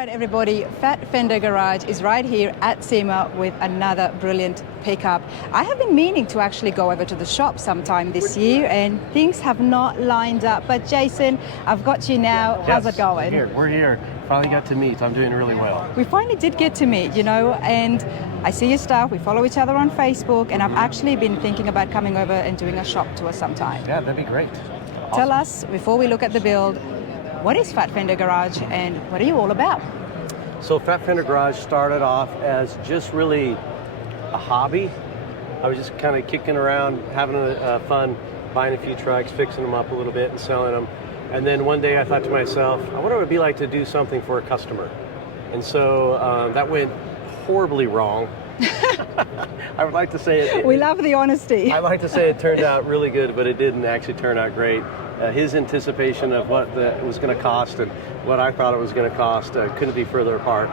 right, everybody, FatFender Garage is right here at SEMA with another brilliant pickup. I have been meaning to actually go over to the shop sometime this year, and things have not lined up. But Jason, I've got you now. How's it going? We're here. Finally got to meet. I'm doing really well. We finally did get to meet, you know, and I see your stuff. We follow each other on Facebook, and I've actually been thinking about coming over and doing a shop tour sometime. Yeah, that'd be great. Awesome. Tell us, before we look at the build, what is FatFender Garage and what are you all about? So FatFender Garage started off as just really a hobby. I was just kind of kicking around, having fun, buying a few trucks, fixing them up a little bit and selling them. And then one day I thought to myself, I wonder what it'd be like to do something for a customer. And so that went horribly wrong. I would like to say we love the honesty. I like to say it turned out really good, but it didn't actually turn out great. His anticipation of what it was going to cost and what I thought it was going to cost couldn't be further apart,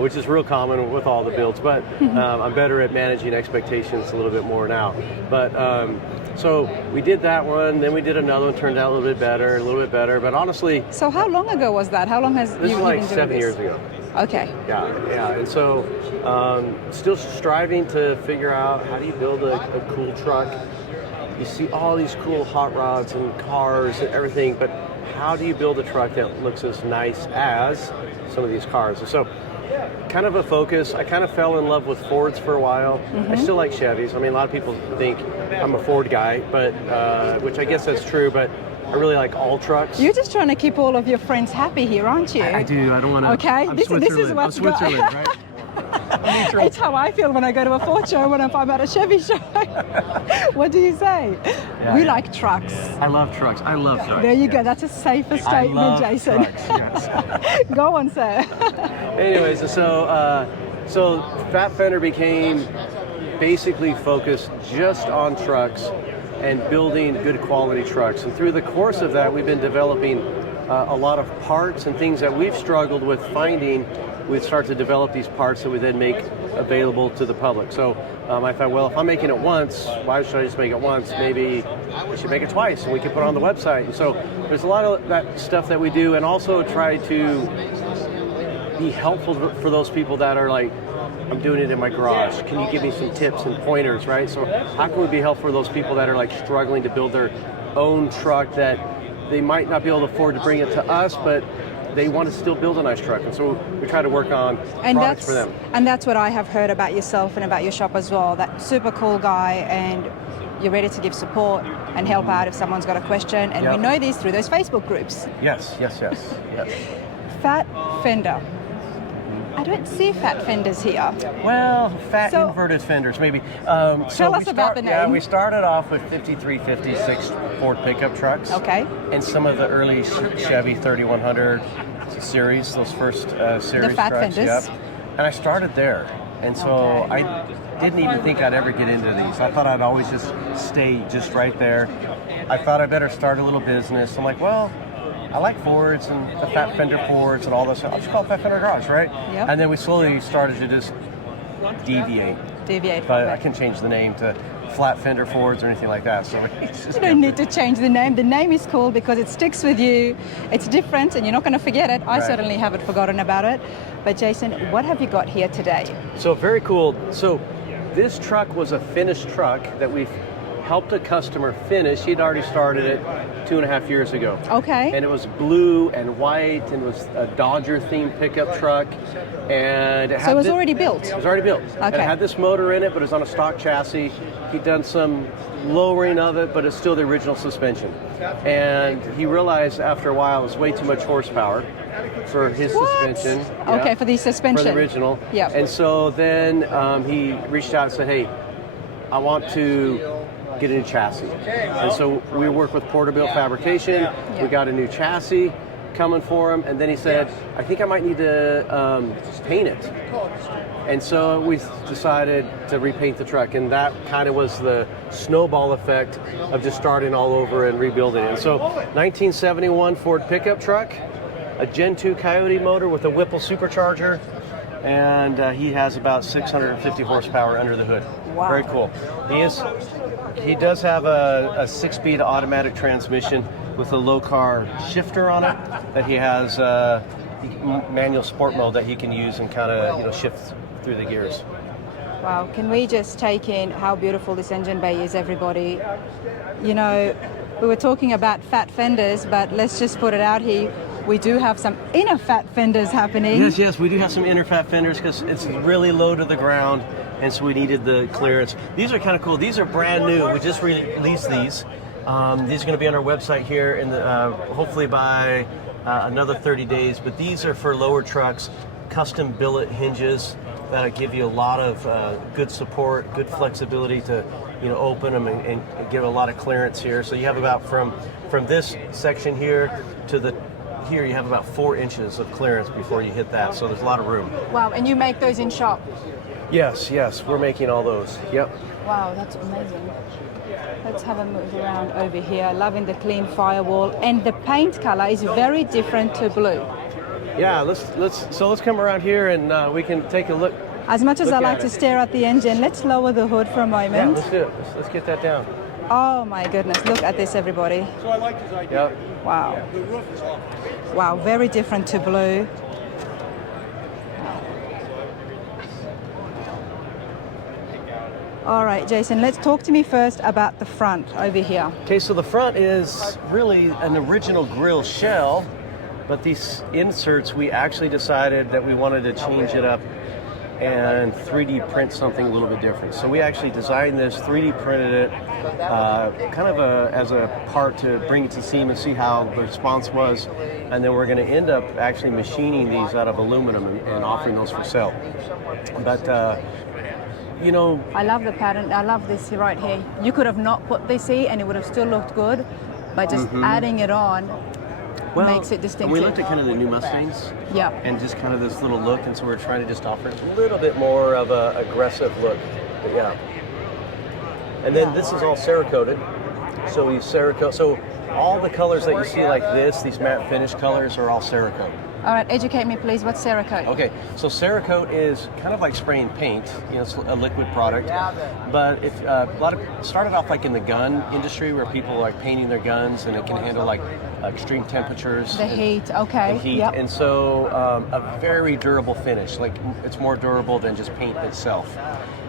which is real common with all the builds. But I'm better at managing expectations a little bit more now. But so we did that one, then we did another one, turned out a little bit better. But honestly, so how long ago was that? How long has this you was like been doing 7 this? years ago. Okay. Yeah, and so still striving to figure out how do you build a cool truck. You see all these cool hot rods and cars and everything, but how do you build a truck that looks as nice as some of these cars? And so kind of a focus. I kind of fell in love with Fords for a while. I still like Chevys. I mean, a lot of people think I'm a Ford guy, but which I guess that's true, but I really like all trucks. You're just trying to keep all of your friends happy here, aren't you? I do. I don't want to. Okay, this is what's I'm Switzerland, right? It's how I feel when I go to a Ford show, when I'm at a Chevy show. What do you say? We like trucks. I love trucks. I love trucks. There you go. That's a safer statement, Jason. Trucks, yes. Go on, sir. Anyways, so FatFender became basically focused just on trucks and building good quality trucks. And through the course of that, we've been developing a lot of parts and things that we've struggled with finding. We start to develop these parts that we then make available to the public. So I thought, well, if I'm making it once, why should I just make it once? Maybe we should make it twice and we can put it on the website. And so there's a lot of that stuff that we do, and also try to be helpful for those people that are like, I'm doing it in my garage. Can you give me some tips and pointers, right? So how can we be helpful for those people that are like struggling to build their own truck that they might not be able to afford to bring it to us, but they want to still build a nice truck, and so we try to work on products for them. And that's what I have heard about yourself and about your shop as well, that super cool guy, and you're ready to give support and help out if someone's got a question, and we know these through those Facebook groups. Yes. FatFender. I don't see fat fenders here. Well, inverted fenders, maybe. Tell us about the name. Yeah, we started off with 5356 Ford pickup trucks. Okay. And some of the early Chevy 3100 series, those first series the fat trucks. fenders. Yep. And I started there. And so I didn't even think I'd ever get into these. I thought I'd always just stay just right there. I thought I better start a little business. I'm like, well, I like Fords and the FatFender Fords and all this. I'll just call it FatFender Garage, right? Yep. And then we slowly started to just deviate. But I can change the name to Flat Fender Fords or anything like that. So you don't need to change the name. The name is cool because it sticks with you. It's different and you're not going to forget it. I certainly haven't forgotten about it. But Jason, what have you got here today? So very cool. So this truck was a finished truck that we've helped a customer finish. He'd already started it 2.5 years ago. Okay. And it was blue and white, and it was a Dodger themed pickup truck. And so it was already built? It was already built. Okay. And it had this motor in it, but it was on a stock chassis. He'd done some lowering of it, but it's still the original suspension. And he realized after a while it was way too much horsepower for his suspension. Okay, for the suspension. For the original. Yeah. And so then he reached out and said, hey, I want to get a new chassis. And so we work with Porterbuilt Fabrication. We got a new chassis coming for him, and then he said, I think I might need to paint it. And so we decided to repaint the truck, and that kind of was the snowball effect of just starting all over and rebuilding it. And so 1971 Ford pickup truck, a Gen2 Coyote motor with a Whipple Supercharger, and he has about 650 horsepower under the hood. Wow. Very cool. He does have a 6-speed automatic transmission with a low car shifter on it that he has manual sport mode that he can use and kind of shift through the gears. Wow, can we just take in how beautiful this engine bay is, everybody? You know, we were talking about fat fenders, but let's just put it out here. We do have some inner fat fenders happening. Yes, we do have some inner fat fenders because it's really low to the ground, and so we needed the clearance. These are kind of cool. These are brand new. We just released these. These are going to be on our website here in the hopefully by another 30 days. But these are for lower trucks, custom billet hinges that give you a lot of good support, good flexibility to open them and give a lot of clearance here. So you have about from this section here to here you have about 4 inches of clearance before you hit that. So there's a lot of room. Wow, and you make those in shop? Yes, we're making all those. Yep. Wow, that's amazing. Let's have a move around over here. Loving the clean firewall, and the paint color is very different to blue. Yeah, let's come around here and we can take a look. As much as I like to stare at the engine, let's lower the hood for a moment. Yeah, let's do it. Let's get that down. Oh my goodness, look at this, everybody. So I like his idea. Yep. Wow. The roof is off. Wow, very different to blue. All right, Jason, let's talk to me first about the front over here. Okay, so the front is really an original grille shell, but these inserts, we actually decided that we wanted to change it up and 3D print something a little bit different. So we actually designed this, 3D printed it, kind of as a part to bring it to SEMA and see how the response was, and then we're going to end up actually machining these out of aluminum and offering those for sale. But I love the pattern. I love this right here. You could have not put this here and it would have still looked good, but just adding it on makes it distinctive. We looked at kind of the new Mustangs, and just kind of this little look, and so we're trying to just offer a little bit more of a aggressive look. But yeah. And then this is all Cerakoted. So we Cerakote. So all the colors that you see like this, these matte finish colors, are all Cerakote. All right, educate me, please. What's Cerakote? Okay, so Cerakote is kind of like spraying paint. It's a liquid product. But if a lot of started off like in the gun industry, where people are like painting their guns, and it can handle like extreme temperatures. The heat, okay. The heat, and so a very durable finish. Like it's more durable than just paint itself,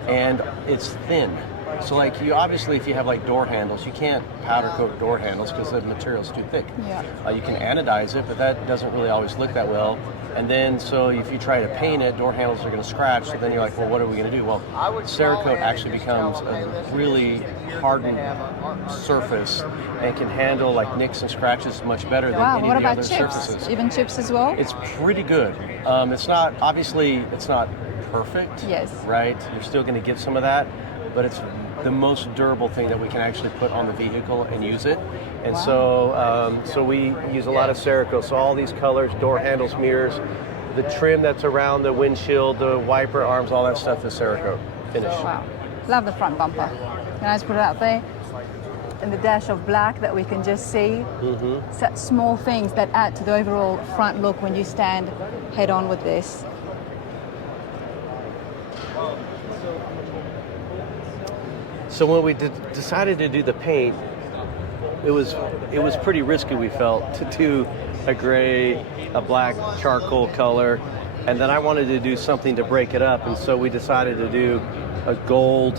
and it's thin. So like you obviously, if you have like door handles, you can't powder coat door handles because the material's too thick. You can anodize it, but that doesn't really always look that well. And then so if you try to paint it, door handles are going to scratch. So then you're like, well, what are we going to do? Well, Cerakote actually becomes a really hardened surface and can handle like nicks and scratches much better than any of the other surfaces. Even chips as well? It's pretty good. It's not perfect. Yes. Right? You're still going to get some of that, but it's the most durable thing that we can actually put on the vehicle and use it. And so we use a lot of Cerakote. So all these colors, door handles, mirrors, the trim that's around the windshield, the wiper arms, all that stuff is Cerakote finish. Wow. Love the front bumper. Can I just put it out there? And the dash of black that we can just see. Such small things that add to the overall front look when you stand head on with this. So when we decided to do the paint, it was pretty risky, we felt, to do a gray, a black charcoal color, and then I wanted to do something to break it up, and so we decided to do a gold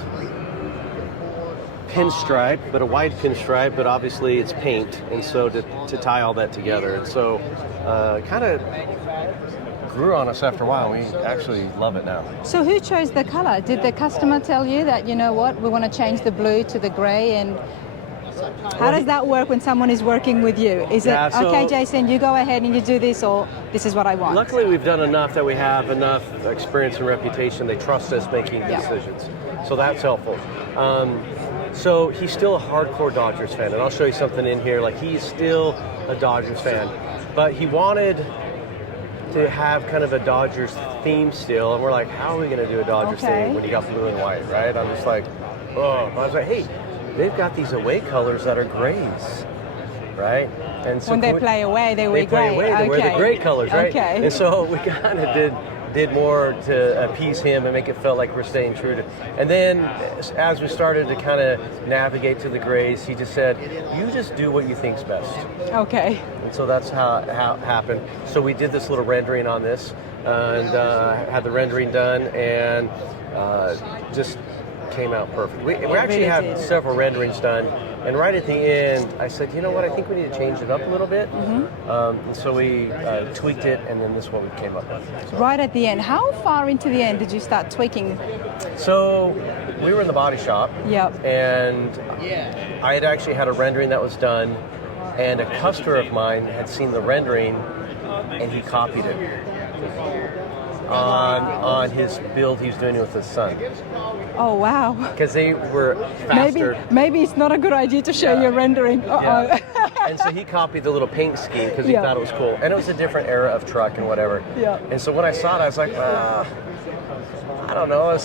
pinstripe, but a white pinstripe, but obviously it's paint, and so to tie all that together. And so kind of grew on us after a while. We actually love it now. So who chose the color? Did the customer tell you that, you know what, we want to change the blue to the gray? And how does that work when someone is working with you? Is it, okay, Jason, you go ahead and you do this, or this is what I want? Luckily, we've done enough that we have enough experience and reputation. They trust us making decisions. So that's helpful. So he's still a hardcore Dodgers fan, and I'll show you something in here. Like, he's still a Dodgers fan, but he wanted to have kind of a Dodgers theme still, and we're like, how are we going to do a Dodgers theme when you got blue and white, right? I'm just like, oh. I was like, hey, they've got these away colors that are grays. right? And so when they play away, they wear play gray. away, they wear the gray colors, right? Okay. And so we kind of did more to appease him and make it feel like we're staying true to. And then as we started to kind of navigate to the grays, he just said, "You just do what you think's best." Okay. And so that's how it happened. So we did this little rendering on this, and had the rendering done, and just came out perfect. We actually really had did. several renderings done, and right at the end, I said, you know what, I think we need to change it up a little bit. And so we tweaked it, and then this is what we came up with. So. Right at the end. How far into the end did you start tweaking? So we were in the body shop, Yep. and I had actually had a rendering that was done, and a customer of mine had seen the rendering, and he copied it on his build he was doing with his son. Oh, wow. Because they were faster. Maybe it's not a good idea to share your rendering. Uh-oh. Yeah. And so he copied the little paint scheme because he Yeah. thought it was cool. And it was a different era of truck and whatever. Yeah. And so when I saw it, I was like, I don't know.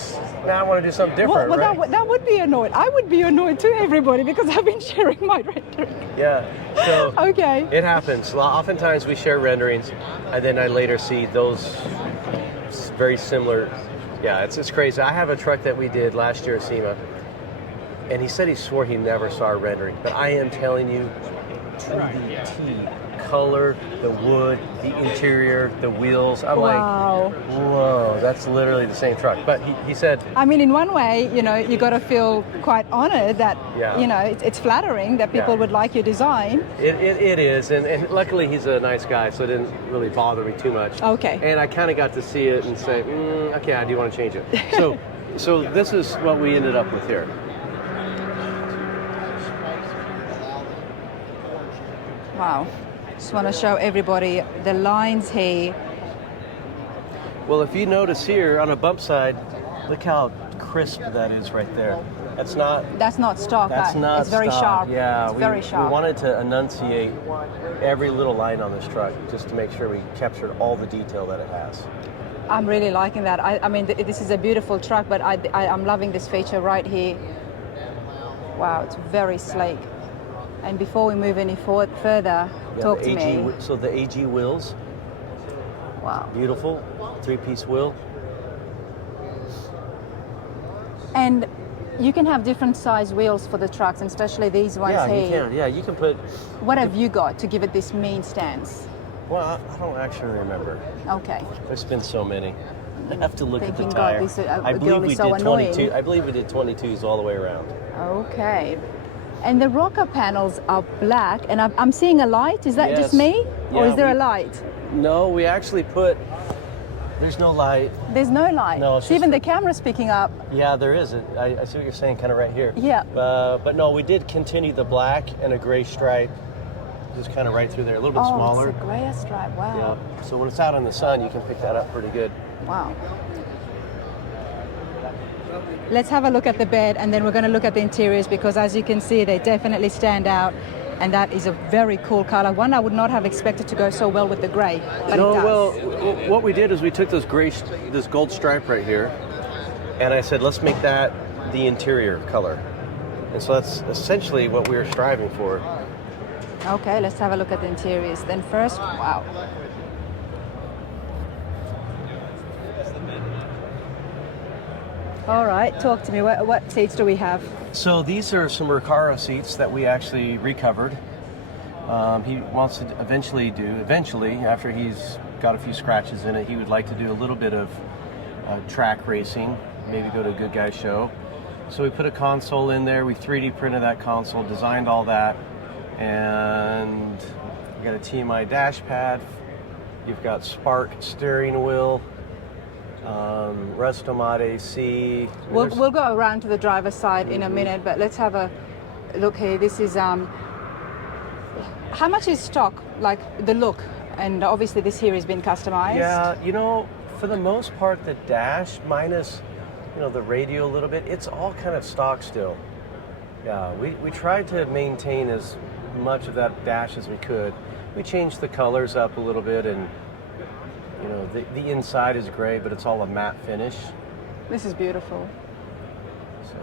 Now I want to do something different, Well, right? that would be annoyed. I would be annoyed too, everybody, because I've been sharing my rendering. Yeah. So Okay. it happens. Oftentimes we share renderings, and then I later see those very similar. Yeah, it's crazy. I have a truck that we did last year at SEMA, and he said he swore he never saw a rendering. But I am telling you, to the T, color, the wood, the interior, the wheels. I'm Wow. like, whoa, that's literally the same truck. But he said, I mean, in one way, you got to feel quite honored that, Yeah. it's flattering that people Yeah. would like your design. It is, and luckily he's a nice guy, so it didn't really bother me too much. Okay. And I kind of got to see it and say, okay, I do want to change it. So this is what we ended up with here. Wow. Just want to show everybody the lines here. Well, if you notice here on a bump side, look how crisp that is right there. That's not stock. That's not It's very stock. sharp. Yeah, It's very sharp. We wanted to enunciate every little line on this truck just to make sure we captured all the detail that it has. I'm really liking that. I mean, this is a beautiful truck, but I'm loving this feature right here. Wow, it's very sleek. And before we move any further, talk to me. So the AG wheels, Wow. beautiful, 3-piece wheel. And you can have different size wheels for the trucks, and especially these ones Yeah, here. you can. Yeah, you can put. What have you got to give it this mean stance? Well, I don't actually remember. Okay. There's been so many. I have to look at the Thinking, tire. God, this I believe girl we is so did annoying. 22. I believe we did 22s all the way around. Okay. And the rocker panels are black, and I'm seeing a light. Is that just Yes. me? Or Yeah, is there a light? No, we actually put. There's no light. There's no light. No, it's Even just- the camera's picking up. Yeah, there is. I see what you're saying, kind of right here. Yeah. But no, we did continue the black and a gray stripe, just kind of right through there, a little bit smaller. It's a grayer stripe. Wow. Yeah. So when it's out in the sun, you can pick that up pretty good. Wow. Let's have a look at the bed, and then we're going to look at the interiors, because as you can see, they definitely stand out. And that is a very cool color. One I would not have expected to go so well with the gray, but No, it does. well, what we did is we took this this gold stripe right here, and I said, let's make that the interior color. And so that's essentially what we were striving for. Okay, let's have a look at the interiors. Then first, wow. All right, talk to me. What seats do we have? So these are some Recaro seats that we actually recovered. He wants to eventually, after he's got a few scratches in it, he would like to do a little bit of track racing, maybe go to a Good Guy show. So we put a console in there, we 3D printed that console, designed all that, and you got a TMI dash pad, you've got Spark steering wheel, Restomat AC. We'll go around to the driver's side in a minute, but let's have a look here. This is how much is stock, like the look? And obviously this here has been customized. Yeah, for the most part, the dash minus, the radio a little bit, it's all kind of stock still. Yeah, we tried to maintain as much of that dash as we could. We changed the colors up a little bit, and the inside is gray, but it's all a matte finish. This is beautiful. So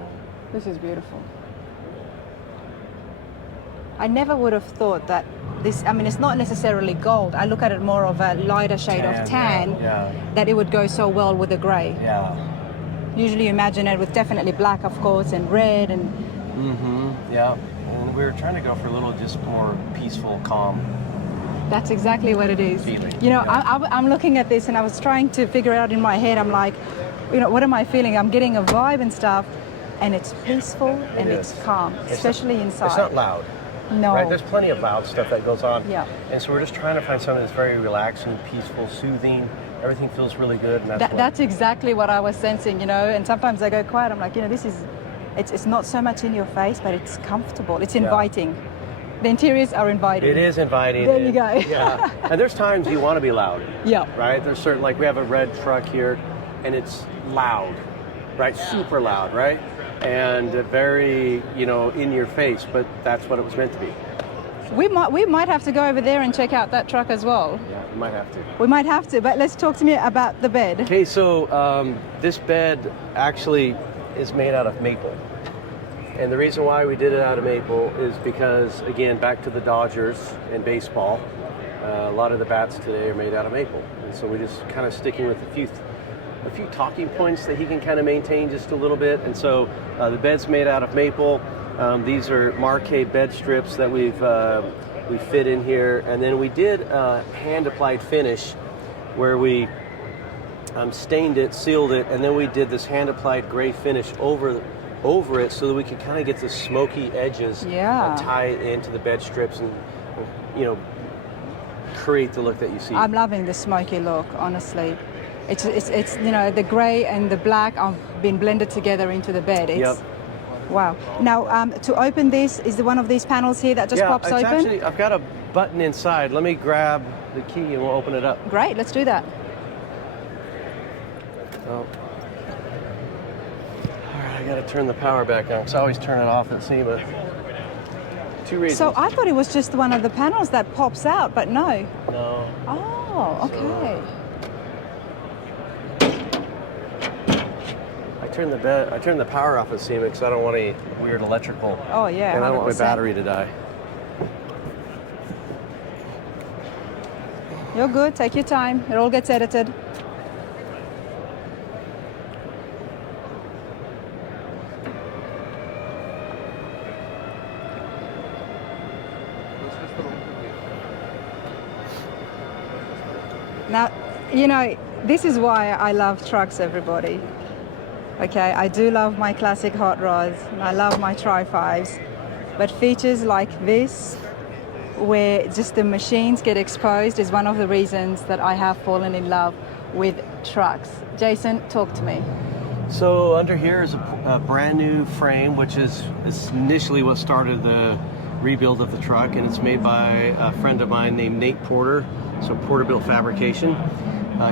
This is beautiful. I never would have thought that this, I mean, it's not necessarily gold. I look at it more of a lighter shade of tan, that it would go so well with the gray. Yeah. Usually you imagine it with definitely black, of course, and red and... Yeah. And we were trying to go for a little just more peaceful, calm. That's exactly what it is. Feeling. You know, I'm looking at this and I was trying to figure out in my head, I'm like, you know, what am I feeling? I'm getting a vibe and stuff, and it's peaceful and it's calm, especially inside. It's not loud. No. Right? There's plenty of loud stuff that goes on. Yeah. And so we're just trying to find something that's very relaxing, peaceful, soothing. Everything feels really good. And that's exactly what I was sensing, you know, and sometimes I go quiet, I'm like, you know, this is, it's not so much in your face, but it's comfortable, it's inviting. The interiors are inviting. It is inviting. There you go. Yeah. And there's times you want to be loud. Yeah. Right? There's certain, like we have a red truck here, and it's loud, right? Super loud, right? And very, you know, in your face, but that's what it was meant to be. We might have to go over there and check out that truck as well. Yeah, we might have to. We might have to, but let's talk to me about the bed. Okay, so this bed actually is made out of maple. And the reason why we did it out of maple is because, again, back to the Dodgers and baseball, a lot of the bats today are made out of maple. And so we're just kind of sticking with a few talking points that he can kind of maintain just a little bit. And so the bed's made out of maple. These are Marquet bed strips that we fit in here. And then we did a hand-applied finish where we stained it, sealed it, and then we did this hand-applied gray finish over it so that we could kind of get the smoky edges tie into the bed strips and, you know, create the look that you see. I'm loving the smoky look, honestly. It's you know, the gray and the black have been blended together into the bed. Wow. Now, to open this, is there one of these panels here that just pops open? Actually, I've got a button inside. Let me grab the key and we'll open it up. Great, let's do that. Oh. I gotta turn the power back on because I always turn it off at SEMA. 2 reasons. So I thought it was just one of the panels that pops out, but no. No. Oh, okay. I turned the power off at SEMA because I don't want any weird electrical. Oh yeah. And 100%. I don't want my battery to die. You're good. Take your time. It all gets edited. Now, you know, this is why I love trucks, everybody. Okay, I do love my classic hot rods, and I love my Tri-5s, but features like this, where just the machines get exposed, is one of the reasons that I have fallen in love with trucks. Jason, talk to me. So under here is a brand new frame, which is initially what started the rebuild of the truck, and it's made by a friend of mine named Nate Porter, so Porterbuilt Fabrication.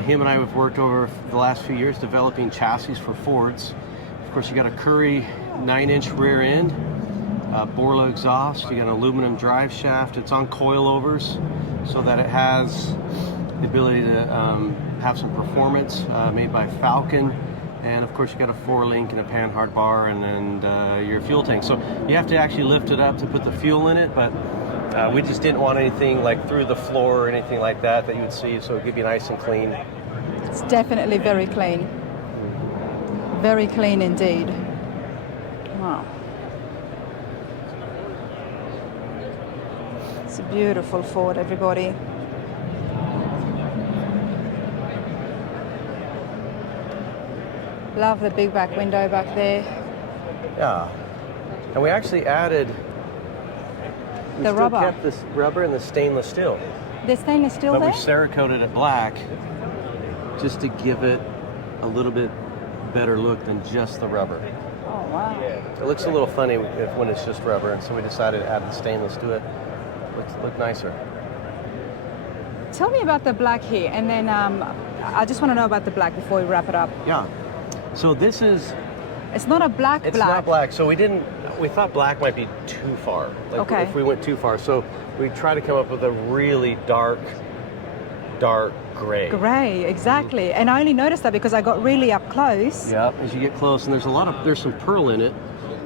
Him and I have worked over the last few years developing chassis for Fords. Of course, you got a Curry 9-inch rear end, Borla exhaust, you got an aluminum drive shaft. It's on coilovers so that it has the ability to have some performance, made by Falcon. And of course you got a 4-link and a panhard bar and your fuel tank. So you have to actually lift it up to put the fuel in it, but we just didn't want anything like through the floor or anything like that you would see, so it'd be nice and clean. It's definitely very clean. Very clean indeed. Wow. It's a beautiful Ford, everybody. Love the big back window back there. Yeah. And we actually added the rubber. Kept this rubber and the stainless steel. The stainless steel but there? We Cerakoted it black just to give it a little bit better look than just the rubber. Oh, wow. It looks a little funny when it's just rubber, and so we decided to add the stainless to it. Look nicer. Tell me about the black here, and then I just want to know about the black before we wrap it up. Yeah. So this is... It's not a black. It's not black. So we thought black might be too far. Like okay. If we went too far. So we try to come up with a really dark gray. Gray, exactly. And I only noticed that because I got really up close. Yeah, as you get close, and there's some pearl in it.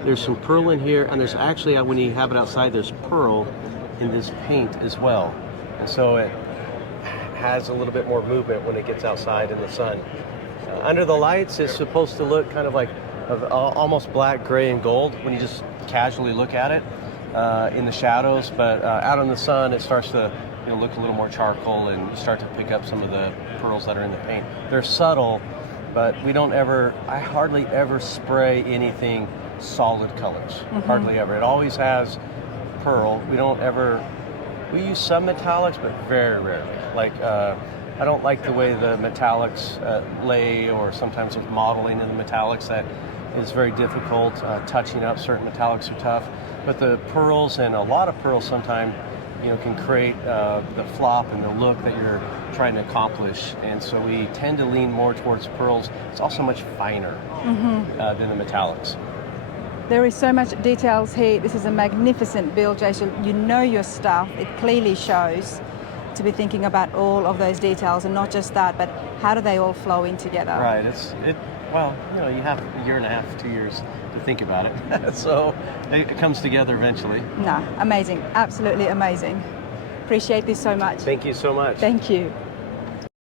There's some pearl in here, and there's actually, when you have it outside, there's pearl in this paint as well. And so it has a little bit more movement when it gets outside in the sun. Under the lights, it's supposed to look kind of like almost black, gray, and gold when you just casually look at it in the shadows. But out in the sun, it starts to look a little more charcoal, and you start to pick up some of the pearls that are in the paint. They're subtle, but I hardly ever spray anything solid colors. Hardly ever. It always has pearl. We use some metallics, but very rarely. Like, I don't like the way the metallics lay, or sometimes with modeling in the metallics that is very difficult. Touching up certain metallics are tough, but the pearls, and a lot of pearls sometimes, can create the flop and the look that you're trying to accomplish. And so we tend to lean more towards pearls. It's also much finer than the metallics. There is so much details here. This is a magnificent build, Jason. You know your stuff. It clearly shows to be thinking about all of those details, and not just that, but how do they all flow in together? Right. Well, you have a year and a half, 2 years to think about it. So it comes together eventually. No, amazing. Absolutely amazing. Appreciate this so much. Thank you so much. Thank you.